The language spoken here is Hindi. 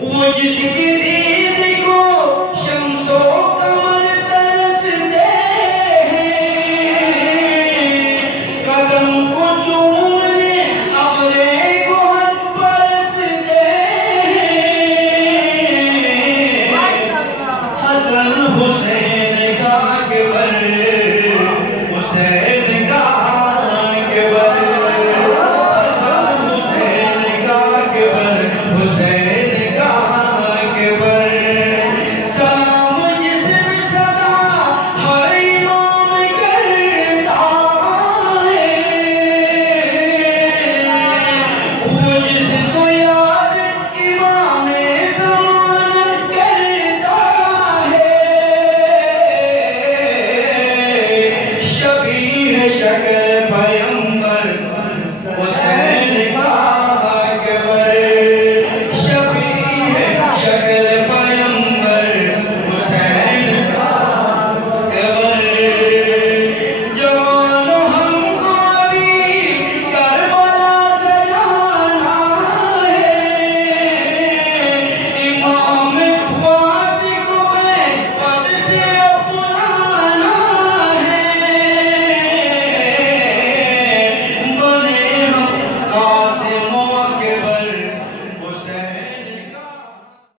वो जिसकी दीद को शम्सो कमर तरसते हैं, कदम को चूमने अबरे को हद परसते हैं। हसन हुसैन का अकबर, हुसैन का अकबर, हुसैन का अकबर। सलाम जिस्म सदा हर इमाम करता है, वो जिसको याद इमाम ज़मान करता है। शबीह शक्ल